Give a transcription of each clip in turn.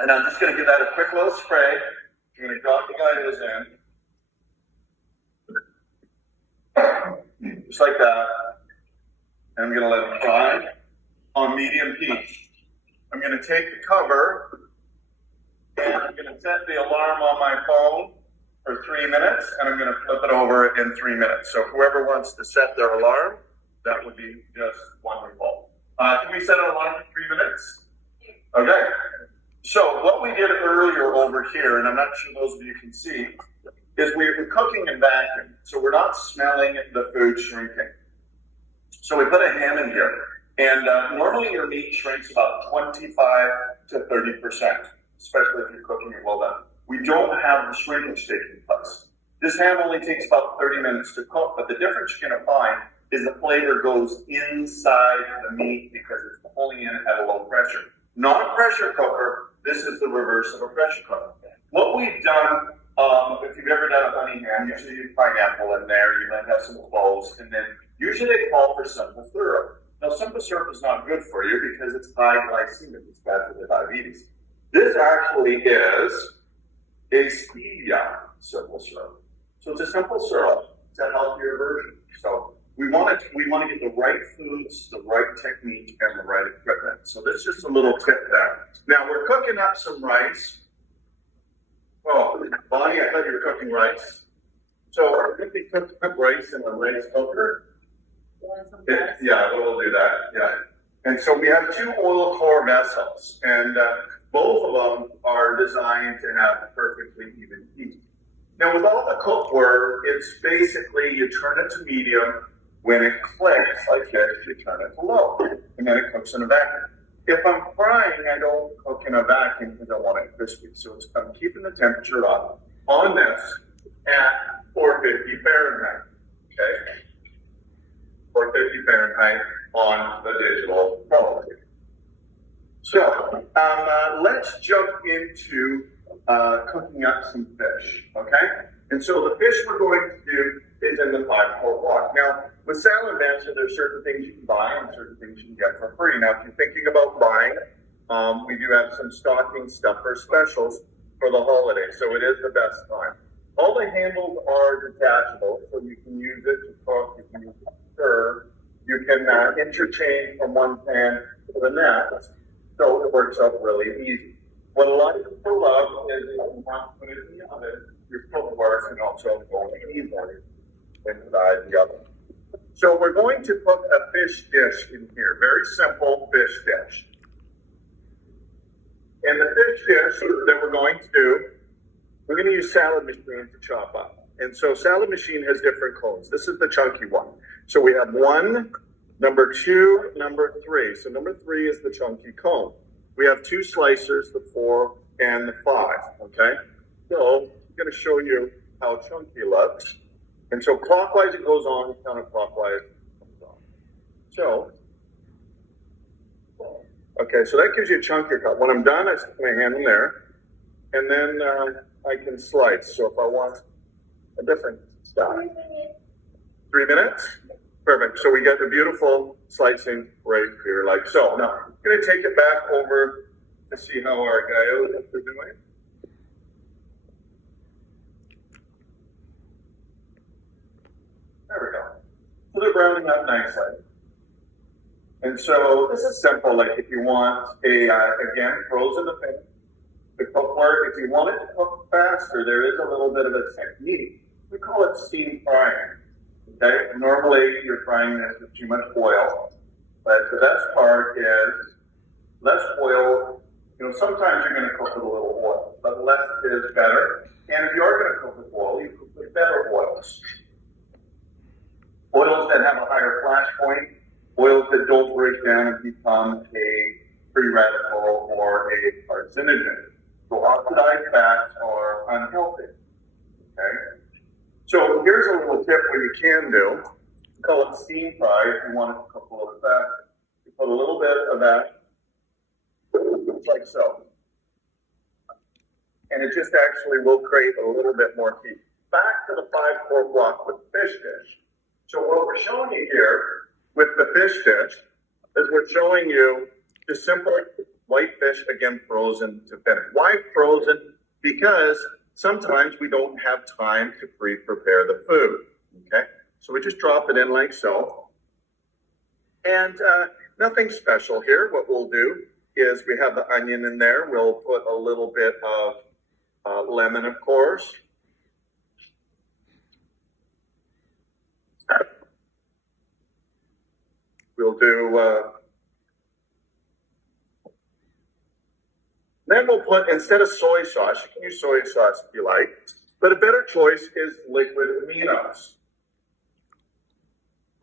And I'm just gonna give that a quick little spray. I'm gonna drop the guys in. Just like that. And I'm gonna let it dry on medium heat. I'm gonna take the cover and I'm gonna set the alarm on my phone for 3 minutes, and I'm gonna flip it over in 3 minutes. So whoever wants to set their alarm, that would be just wonderful. Can we set an alarm for 3 minutes? Okay. So what we did earlier over here, and I'm not sure those of you can see, is we're cooking in vacuum. So we're not smelling the food shrinking. So we put a ham in here. And normally your meat shrinks about 25 to 30%, especially if you're cooking it well done. We don't have the shrinkage taking place. This ham only takes about 30 minutes to cook, but the difference you're gonna find is the flavor goes inside the meat because it's pulling in at a low pressure. Not a pressure cooker, this is the reverse of a pressure cooker. What we've done, if you've ever done a honey ham, usually you have pineapple in there, you might have some cloves, and then usually they call for simple syrup. Now, simple syrup is not good for you because it's high glycemic. It's bad for the diabetes. This actually is a stevia simple syrup. So it's a simple syrup. It's a healthier version. So we want to get the right foods, the right technique, and the right equipment. So this is just a little tip there. Now we're cooking up some rice. Oh, Bonnie, I thought you were cooking rice. So we're going to be cooking up rice in a rice cooker. Yeah, we'll do that. Yeah. And so we have 2 oil core vessels, and both of them are designed to have perfectly even heat. Now, with all the cookware, it's basically you turn it to medium. When it clicks like this, you turn it to low, and then it cooks in a vacuum. If I'm frying, I don't cook in a vacuum because I want it crispy. So I'm keeping the temperature up on this at 450 Fahrenheit. Okay. 450 Fahrenheit on the digital television. So let's jump into cooking up some fish, okay? And so the fish we're going to do is in the 5-quart block. Now, with Salad Master, there's certain things you can buy and certain things you can get for free. Now, if you're thinking about buying, we do have some stocking stuffer specials for the holidays, so it is the best time. All the handles are detachable, so you can use it to cook, you can use it to serve. You can interchange from one pan to the next, so it works out really easy. What a lot of people love is if you want to put it in the oven, your cookware can also go easily inside the oven. So we're going to cook a fish dish in here, very simple fish dish. And the fish dish that we're going to do, we're going to use salad machine to chop up. And so salad machine has different cones. This is the chunky one. So we have 1, number 2, number 3. So number 3 is the chunky cone. We have 2 slicers, the 4 and the 5, okay? So I'm going to show you how chunky looks. And so clockwise it goes on, counterclockwise it comes on. So, okay, so that gives you a chunkier cut. When I'm done, I stick my hand in there, and then I can slice. So if I want a different style. 3 minutes? Perfect. So we got the beautiful slicing right here, like so. Now, I'm going to take it back over to see how our guys are doing. There we go. So they're browning up nicely. And so this is simple. Like if you want again, frozen the fish, the cookware. If you want it to cook faster, there is a little bit of a technique. We call it steam frying. Okay, normally you're frying this with too much oil, but the best part is less oil. You know, sometimes you're going to cook with a little oil, but less is better. And if you are going to cook with oil, you cook with better oils. Oils that have a higher flash point, oils that don't break down and become a free radical or a carcinogen. So oxidized fats are unhealthy. Okay. So here's a little tip what you can do. We call it steam fry if you want it to cook a little faster. You put a little bit of that, like so. And it just actually will create a little bit more heat. Back to the 5-quart block with fish dish. So what we're showing you here with the fish dish is we're showing you just simply whitefish, again, frozen to finish. Why frozen? Because sometimes we don't have time to pre-prepare the food, okay? So we just drop it in like so. And nothing special here. What we'll do is we have the onion in there. We'll put a little bit of lemon, of course. We'll do, then we'll put, instead of soy sauce, you can use soy sauce if you like, but a better choice is liquid aminos.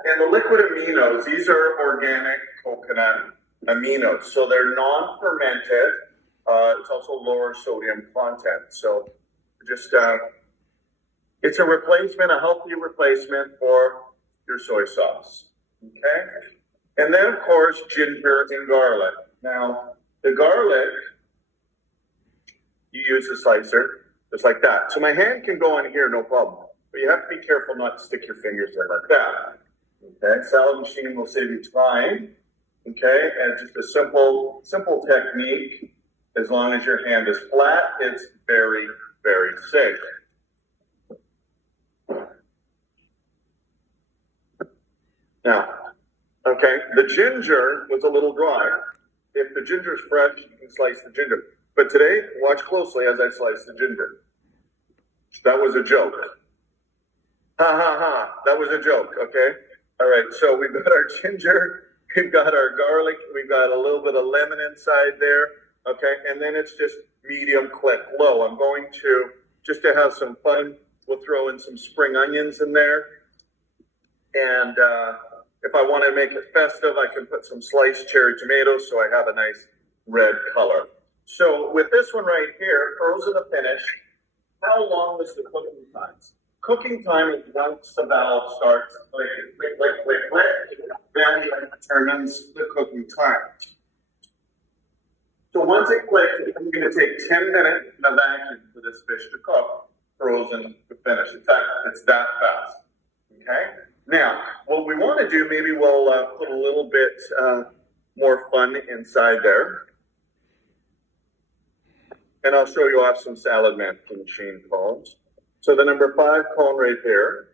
And the liquid aminos, these are organic coconut aminos. So they're non-fermented. It's also lower sodium content. So just, it's a replacement, a healthy replacement for your soy sauce. Okay? And then, of course, ginger and garlic. Now, the garlic, you use a slicer, just like that. So my hand can go in here, no problem. But you have to be careful not to stick your fingers in like that. Okay, salad machine will save you time. Okay, and just a simple technique. As long as your hand is flat, it's very, very safe. Now, okay, the ginger was a little dry. If the ginger is fresh, you can slice the ginger. But today, watch closely as I slice the ginger. That was a joke. Ha ha ha, that was a joke, okay? All right, so we've got our ginger, we've got our garlic, we've got a little bit of lemon inside there, okay? And then it's just medium click low. I'm going to, just to have some fun, we'll throw in some spring onions in there. And if I want to make it festive, I can put some sliced cherry tomatoes so I have a nice red color. So with this one right here, frozen to finish, how long was the cooking time? Cooking time is once the valve starts clicking, click, click, click, click, then it determines the cooking time. So once it clicks, it's going to take 10 minutes in a vacuum for this fish to cook, frozen to finish. It's that fast, okay? Now, what we want to do, maybe we'll put a little bit more fun inside there. And I'll show you off some salad machine cones. So the number 5 cone right here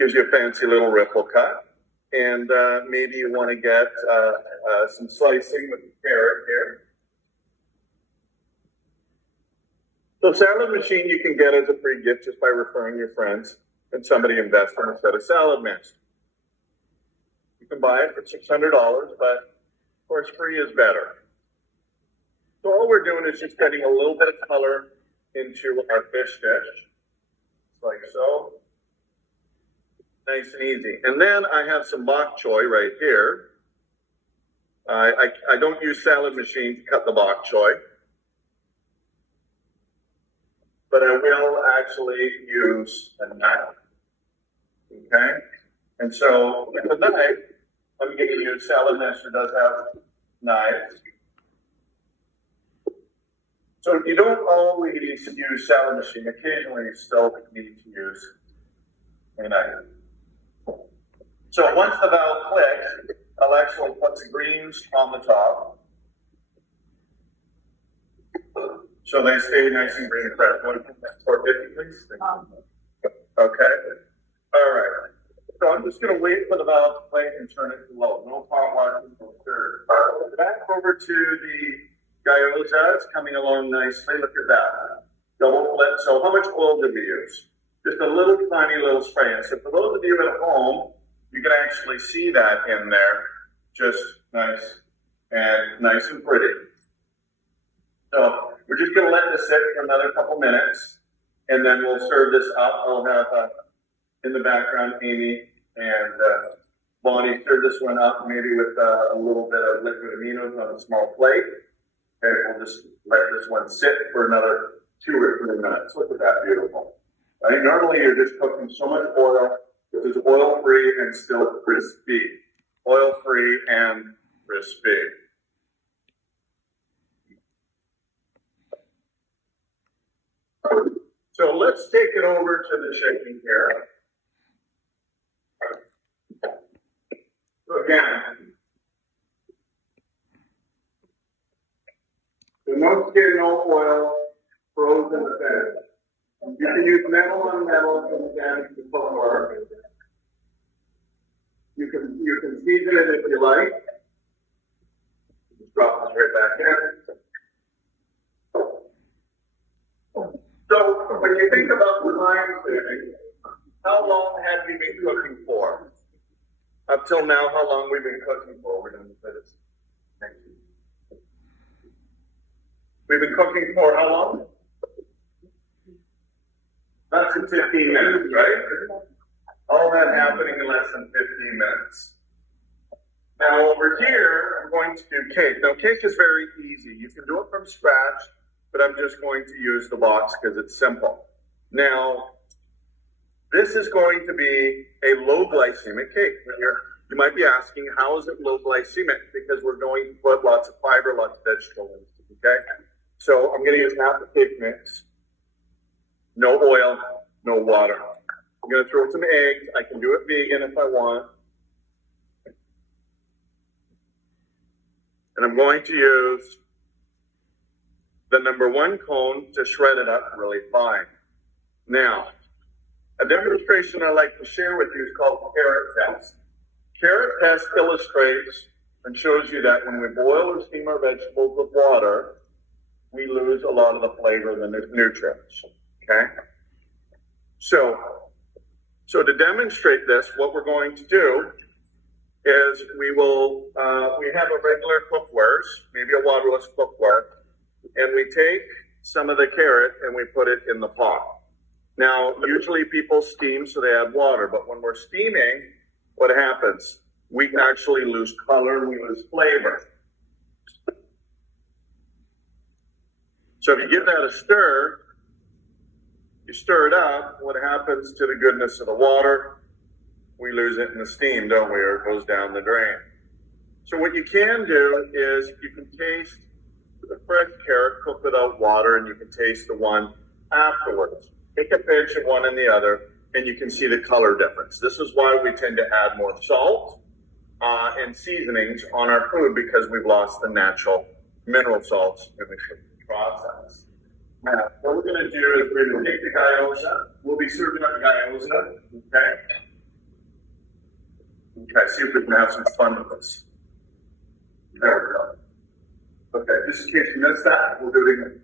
gives you a fancy little ripple cut. And maybe you want to get some slicing with the carrot here. So salad machine you can get as a free gift just by referring your friends and somebody invest in a set of salad mix. You can buy it for $600, but of course free is better. So all we're doing is just getting a little bit of color into our fish dish, like so. Nice and easy. And then I have some bok choy right here. I don't use salad machine to cut the bok choy, but I will actually use a knife. Okay? And so with the knife, I'm going to use salad master does have knives. So you don't always use salad machine. Occasionally you still need to use a knife. So once the valve clicks, I'll actually put the greens on the top. So they stay nice and green and fresh. 450, please. Okay. All right. So I'm just going to wait for the valve to play and turn it to low. No hot water until third. Back over to the gyoza. It's coming along nicely. Look at that. Double flip. So how much oil did we use? Just a little tiny little spray. And so for those of you at home, you can actually see that in there. Just nice and pretty. So we're just going to let this sit for another couple minutes, and then we'll serve this up. I'll have in the background Amy and Bonnie serve this one up, maybe with a little bit of liquid aminos on a small plate. Okay, we'll just let this one sit for another 2 or 3 minutes. Look at that, beautiful. Right? Normally you're just cooking so much oil. This is oil-free and still crispy. Oil-free and crispy. So let's take it over to the chicken here. So again, No skin, no oil, frozen fed. You can use metal on metal to damage the cookware. You can season it if you like. Just drop this right back in. So when you think about the time saving, how long have you been cooking for? Up till now, how long we've been cooking for? We're going to say this next week. We've been cooking for how long? Less than 15 minutes, right? All that happening in less than 15 minutes. Now over here, I'm going to do cake. Now cake is very easy. You can do it from scratch, but I'm just going to use the box because it's simple. Now, this is going to be a low glycemic cake. You might be asking, how is it low glycemic? Because we're going to put lots of fiber, lots of vegetables, okay? So I'm gonna use half a cake mix. No oil, no water. I'm gonna throw some eggs. I can do it vegan if I want. And I'm going to use the #1 cone to shred it up really fine. Now, a demonstration I like to share with you is called the carrot test. Carrot test illustrates and shows you that when we boil or steam our vegetables with water, we lose a lot of the flavor and the nutrients, okay? So to demonstrate this, what we're going to do is we have a regular cookwares, maybe a waterless cookware, and we take some of the carrot and we put it in the pot. Now, usually people steam so they add water, but when we're steaming, what happens? We actually lose color and we lose flavor. So if you give that a stir, you stir it up, what happens to the goodness of the water? We lose it in the steam, don't we? Or it goes down the drain. So what you can do is you can taste the fresh carrot, cook without water, and you can taste the one afterwards. Take a pinch of one and the other, and you can see the color difference. This is why we tend to add more salt and seasonings on our food, because we've lost the natural mineral salts in the process. Now, what we're going to do is we're going to take the gyoza. We'll be serving up the gyoza, okay? Okay, see if we can have some fun with this. There we go. Okay, just in case you missed that, we'll do it again.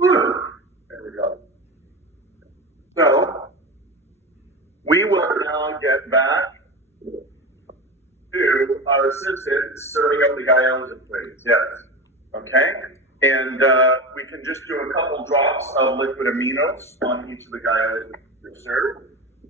There we go. So, we will now get back to our assistant serving up the gyoza, please. Yes. Okay? And we can just do a couple drops of liquid aminos on each of the gyoza you serve.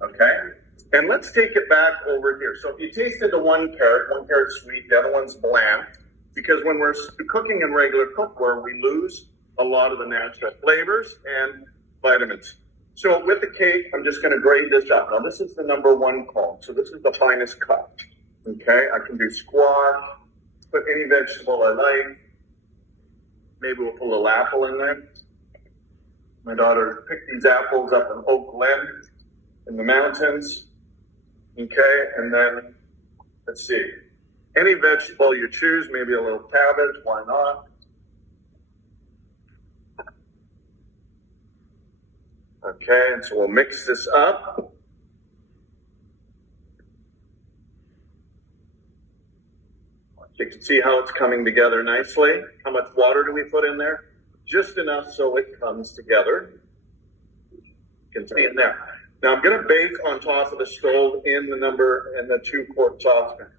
Okay? And let's take it back over here. So if you tasted the one carrot's sweet, the other one's bland, because when we're cooking in regular cookware, we lose a lot of the natural flavors and vitamins. So with the cake, I'm just going to grade this up. Now this is the #1 cone, so this is the finest cut. Okay, I can do squash, put any vegetable I like. Maybe we'll put a little apple in there. My daughter picked these apples up in Oak Glen in the mountains. Okay, and then, let's see. Any vegetable you choose, maybe a little cabbage, why not? Okay, and so we'll mix this up. You can see how it's coming together nicely. How much water do we put in there? Just enough so it comes together. You can see it there. Now I'm going to bake on top of the stove in the 2-quart saucepan.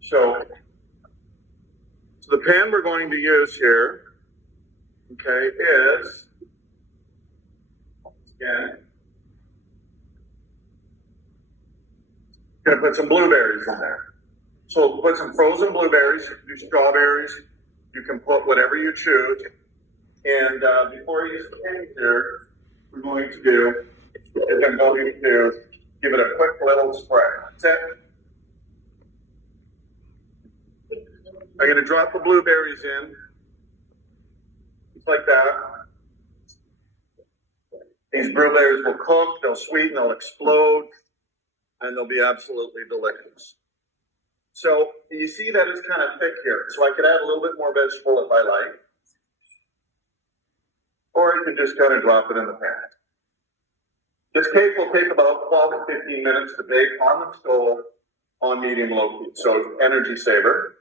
So the pan we're going to use here, okay, is, again, going to put some blueberries in there. So we'll put some frozen blueberries, you can do strawberries, you can put whatever you choose. And before you use the pan here, we're going to do is I'm going to give it a quick little spray. That's it. I'm going to drop the blueberries in, just like that. These blueberries will cook, they'll sweeten, they'll explode, and they'll be absolutely delicious. So you see that it's kind of thick here. So I could add a little bit more vegetable if I like. or you can just kind of drop it in the pan. This cake will take about 12 to 15 minutes to bake on the stove on medium-low heat, so energy saver.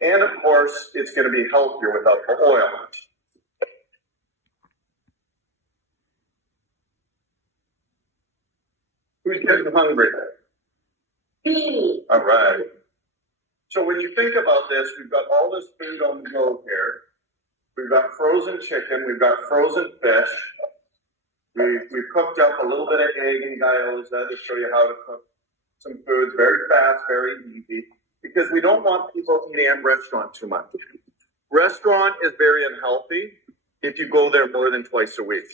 And of course, it's going to be healthier without the oil. Who's getting hungry? Me. All right. So when you think about this, we've got all this food on the go here. We've got frozen chicken. We've got frozen fish. We've cooked up a little bit of egg and gyoza to show you how to cook some foods very fast, very easy, because we don't want people eating at restaurant too much. Restaurant is very unhealthy if you go there more than twice a week.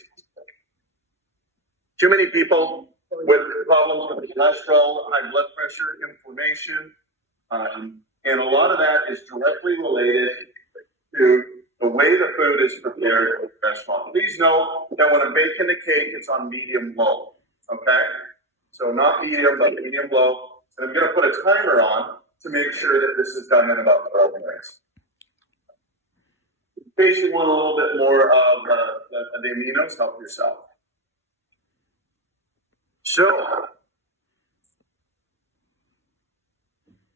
Too many people with problems with cholesterol, high blood pressure, inflammation, and a lot of that is directly related to the way the food is prepared at the restaurant. Please note that when I'm baking the cake, it's on medium-low, okay? So not medium, but medium-low. And I'm going to put a timer on to make sure that this is done in about 12 minutes. In case you want a little bit more of the aminos, help yourself.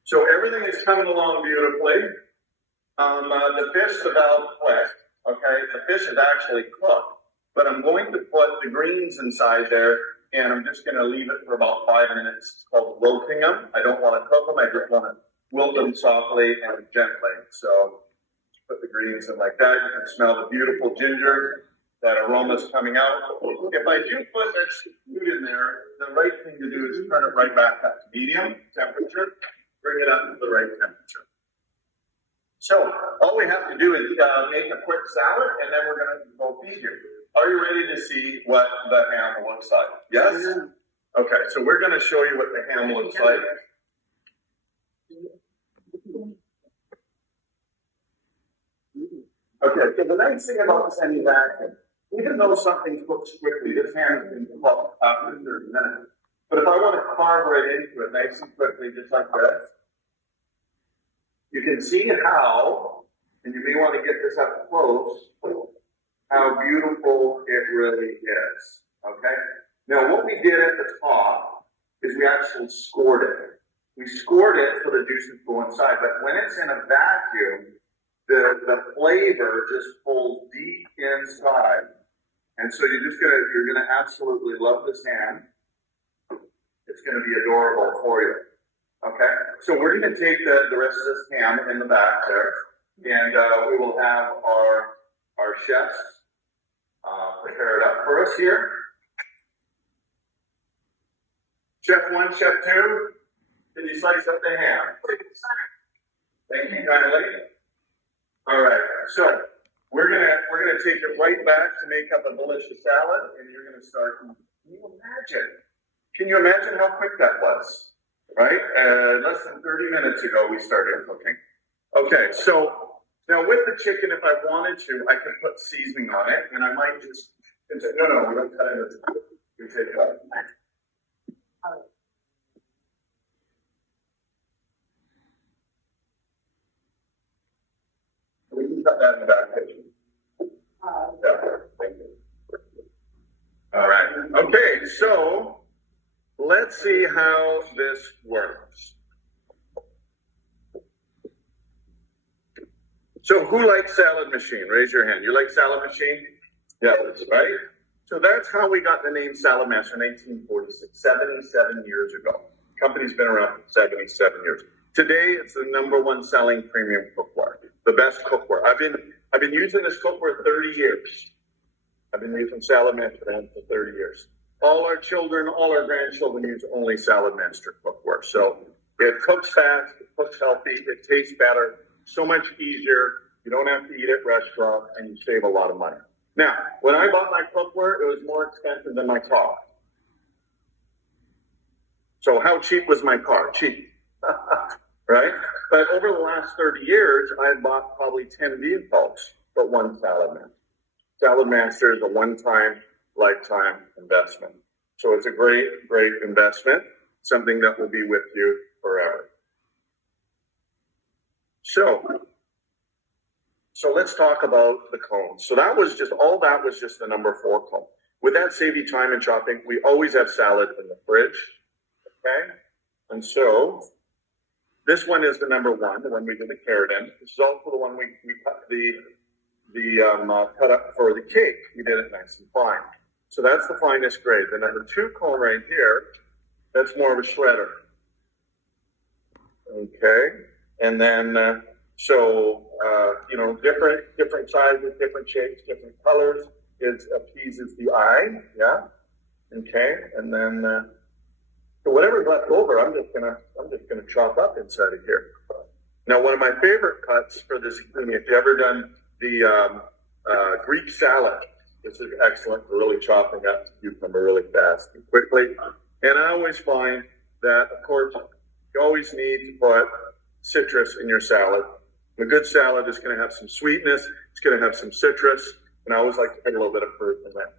So everything is coming along beautifully. The fish is about quick, okay? The fish is actually cooked, but I'm going to put the greens inside there, and I'm just going to leave it for about 5 minutes. It's called wilting them. I don't want to cook them. I just want to wilt them softly and gently. So put the greens in like that. You can smell the beautiful ginger. That aroma's coming out. If I do put extra food in there, the right thing to do is turn it right back up to medium temperature, bring it up to the right temperature. So all we have to do is make a quick salad, and then we're going to go feed you. Are you ready to see what the ham looks like? Yes? Okay, so we're going to show you what the ham looks like. Okay, so the nice thing about semi-vacuum, even though something cooks quickly, this ham has been cooked after 30 minutes. But if I want to carve right into it nice and quickly, just like this, you can see how, and you may want to get this up close, how beautiful it really is, okay? Now, what we did at the top is we actually scored it. We scored it so the juices go inside, but when it's in a vacuum, the flavor just pulls deep inside. And so you're gonna absolutely love this ham. It's gonna be adorable for you. Okay, so we're going to take the rest of this ham in the back there, and we will have our chefs prepare it up for us here. Chef 1, Chef 2, can you slice up the ham? Thank you kindly. All right, so we're gonna take it right back to make up a delicious salad, and you're gonna start. Can you imagine how quick that was? Right? Less than 30 minutes ago, we started cooking. Okay, so now with the chicken, if I wanted to, I could put seasoning on it, and I might just, no, we don't cut it. We take it out. We can cut that in the back kitchen. Yeah, thank you. All right, okay, so let's see how this works. So who likes salad machine? Raise your hand. You like salad machine? Yes, right? So that's how we got the name Salad Master in 1846, 77 years ago. Company's been around for 77 years. Today, it's the #1 selling premium cookware, the best cookware. I've been using this cookware 30 years. I've been using Salad Master for 30 years. All our children, all our grandchildren use only Salad Master cookware. So it cooks fast, it cooks healthy, it tastes better, so much easier. You don't have to eat at restaurants, and you save a lot of money. Now, when I bought my cookware, it was more expensive than my car. So how cheap was my car? Cheap, right? But over the last 30 years, I've bought probably 10 vehicles, but one Salad Master. Salad Master is a one-time, lifetime investment. So it's a great, great investment, something that will be with you forever. So So let's talk about the cones. So that was just, all that was just the number 4 cone. Would that save you time in chopping? We always have salad in the fridge, okay? And so this one is the number 1, the one we did the carrot in. This is also the one we cut cut up for the cake. We did it nice and fine. So that's the finest grade. The number 2 cone right here, that's more of a shredder. Okay, and then you know, different sizes, different shapes, different colors. It appeases the eye, yeah. Okay, and then so whatever's left over, I'm just gonna chop up inside of here. Now, one of my favorite cuts for the zucchini, if you've ever done the Greek salad, this is excellent for really chopping up the cucumber really fast and quickly. And I always find that, of course, you always need to put citrus in your salad. A good salad is going to have some sweetness. It's going to have some citrus. And I always like to put a little bit of fruit in that.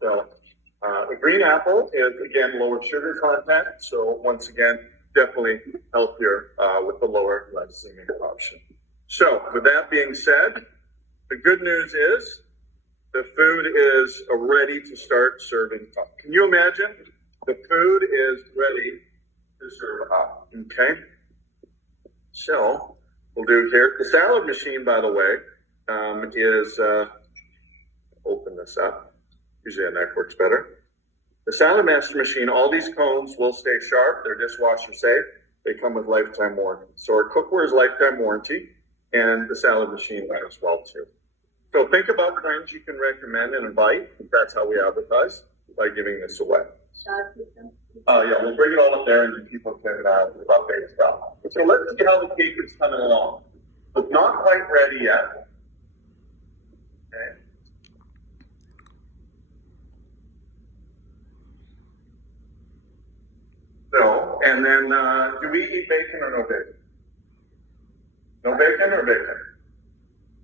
So the green apple is, again, lower sugar content. So once again, definitely healthier with the lower glycemic option. So with that being said, the good news is the food is ready to start serving up. Can you imagine? The food is ready to serve up. Okay. So we'll do here. The salad machine, by the way, is open this up. Usually a knife works better. The salad master machine, all these cones will stay sharp. They're dishwasher safe. They come with lifetime warranty. So our cookware is lifetime warranty, and the salad machine might as well too. So think about friends you can recommend and invite. That's how we advertise, by giving this away. Yeah, we'll bring it all up there and people can about their stuff. So let's see how the cake is coming along. It's not quite ready yet. Okay. So, and then do we eat bacon or no bacon? No bacon or bacon?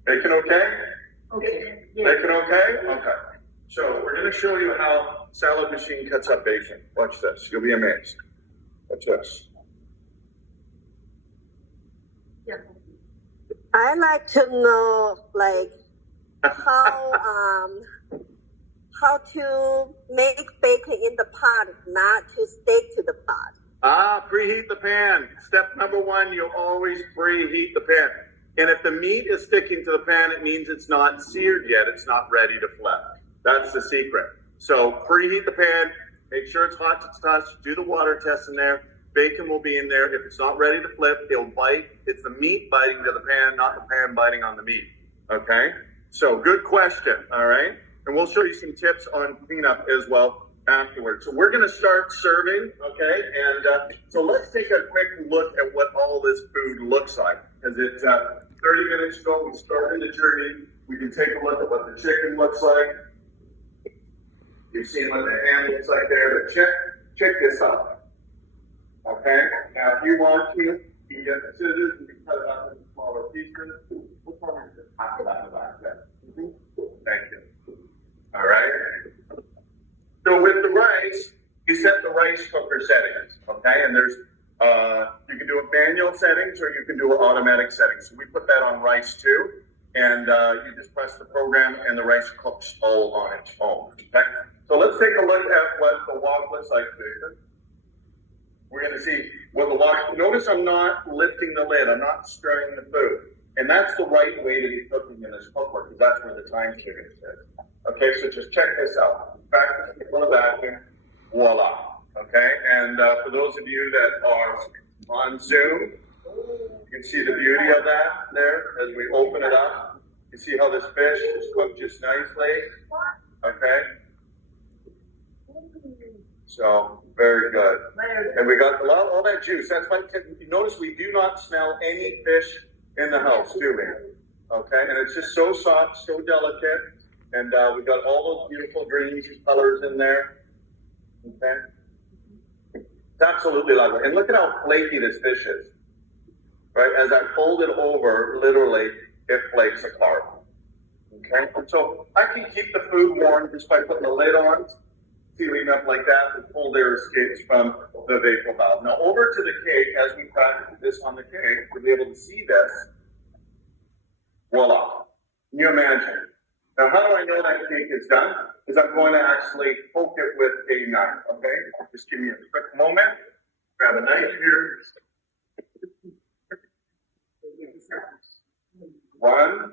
Bacon okay? Okay. Bacon okay? Okay. So we're going to show you how salad machine cuts up bacon. Watch this. You'll be amazed. Watch this. I like to know, like, how to make bacon in the pot, not to stick to the pot. Preheat the pan. Step number 1, you always preheat the pan. And if the meat is sticking to the pan, it means it's not seared yet. It's not ready to flip. That's the secret. So preheat the pan. Make sure it's hot to touch. Do the water test in there. Bacon will be in there. If it's not ready to flip, it'll bite. It's the meat biting to the pan, not the pan biting on the meat. Okay? So good question. All right? And we'll show you some tips on cleanup as well afterwards. So we're going to start serving. Okay? And so let's take a quick look at what all this food looks like. Because it's 30 minutes ago, we started the journey. We can take a look at what the chicken looks like. You've seen what the ham looks like there. But check this out. Okay? Now, if you want to, you can get the scissors, you can cut it up into smaller pieces. We'll cover this half of that in the back there. Thank you. All right? So with the rice, you set the rice cooker settings. Okay? And there's you can do it manual settings or you can do it automatic settings. So we put that on rice 2, and you just press the program and the rice cooks all on its own. Okay? So let's take a look at what the wok looks like today. We're going to see what the wok. Notice I'm not lifting the lid. I'm not stirring the food. And that's the right way to be cooking in this cookware, because that's where the time savings is. Okay, so just check this out. Back to the vacuum. Voila. Okay, and for those of you that are on Zoom, you can see the beauty of that there as we open it up. You see how this fish is cooked just nicely. Okay. So, very good. And we got all that juice. That's why you notice we do not smell any fish in the house, do we? Okay, and it's just so soft, so delicate. And we got all those beautiful greens colors in there. Okay. It's absolutely lovely. And look at how flaky this fish is. Right? As I fold it over, literally, it flakes apart. Okay? And so I can keep the food warm just by putting the lid on, sealing up like that, the cold air escapes from the vapor valve. Now over to the cake, as we practice this on the cake, to be able to see this. Voila. Can you imagine? Now, how do I know that cake is done? Because I'm going to actually poke it with a knife, okay? Just give me a quick moment. Grab a knife here. 1,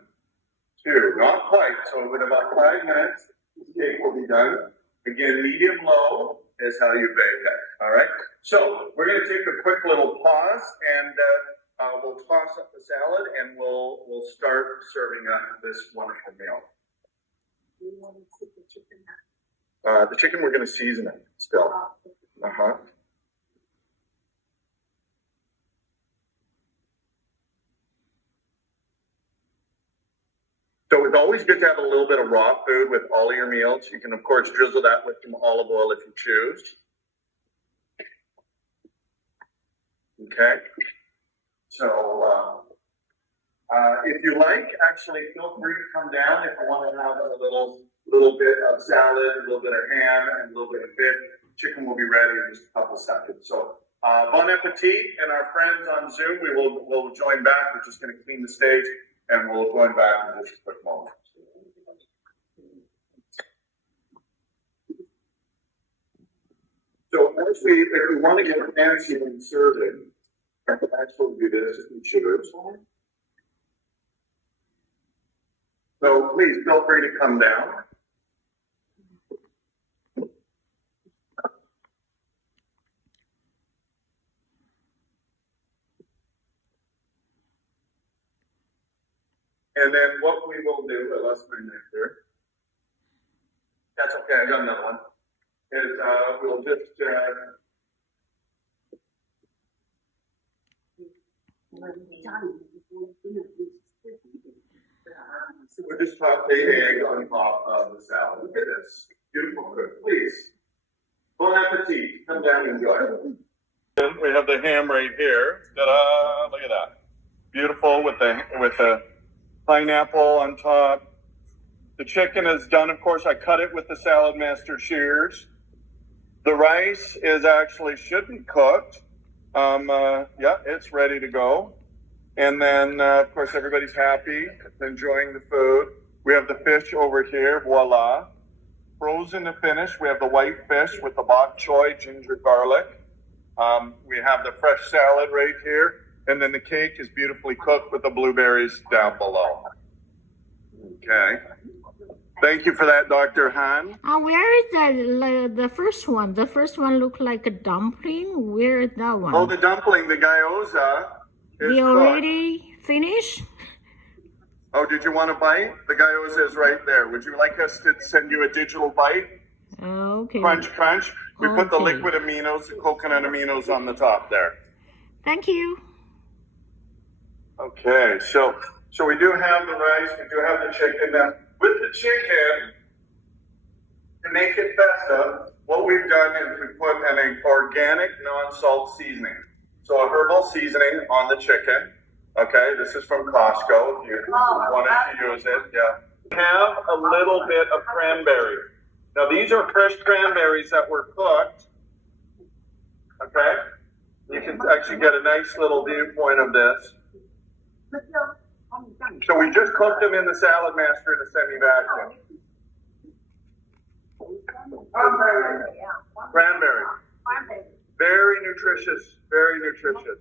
2, not quite. So in about 5 minutes, the cake will be done. Again, medium low is how you bake it, all right? So we're going to take a quick little pause and we'll toss up the salad and we'll start serving up this wonderful meal. The chicken, we're going to season it still. So it's always good to have a little bit of raw food with all of your meals. You can, of course, drizzle that with some olive oil if you choose. Okay. So if you like, actually feel free to come down if you want to have a little bit of salad, a little bit of ham, and a little bit of fish. Chicken will be ready in just a couple seconds. So bon appetit, and our friends on Zoom, we'll join back. We're just going to clean the stage, and we'll join back in just a quick moment. So actually, if we want to get fancy when serving, I can actually do this if you choose. So please feel free to come down. And then what we will do, I lost my knife there. That's okay, I got another one. Is we'll just we'll just toss the egg on top of the salad. Look at this. Beautiful food. Please. Bon appetit. Come down and enjoy it. We have the ham right here. Ta-da! Look at that. Beautiful with the pineapple on top. The chicken is done, of course. I cut it with the Salad Master shears. The rice should be cooked. Yeah, it's ready to go. And then, of course, everybody's happy, enjoying the food. We have the fish over here, voila. Frozen to finish, we have the white fish with the bok choy, ginger garlic. We have the fresh salad right here. And then the cake is beautifully cooked with the blueberries down below. Okay. Thank you for that, Dr. Han. Where is the first one? The first one looked like a dumpling. Where is that one? Oh, the dumpling, the gyoza. We already finished? Oh, did you want a bite? The gyoza is right there. Would you like us to send you a digital bite? Okay. Crunch, crunch. We put the liquid aminos, the coconut aminos on the top there. Thank you. Okay, so we do have the rice, we do have the chicken. Now, with the chicken, to make it festive, what we've done is we put an organic non-salt seasoning. So a herbal seasoning on the chicken. Okay, this is from Costco if you wanted to use it. Yeah. Have a little bit of cranberry. Now these are fresh cranberries that were cooked. Okay, you can actually get a nice little viewpoint of this. So we just cooked them in the Salad Master in a semi-vacuum. Cranberry. Very nutritious, very nutritious.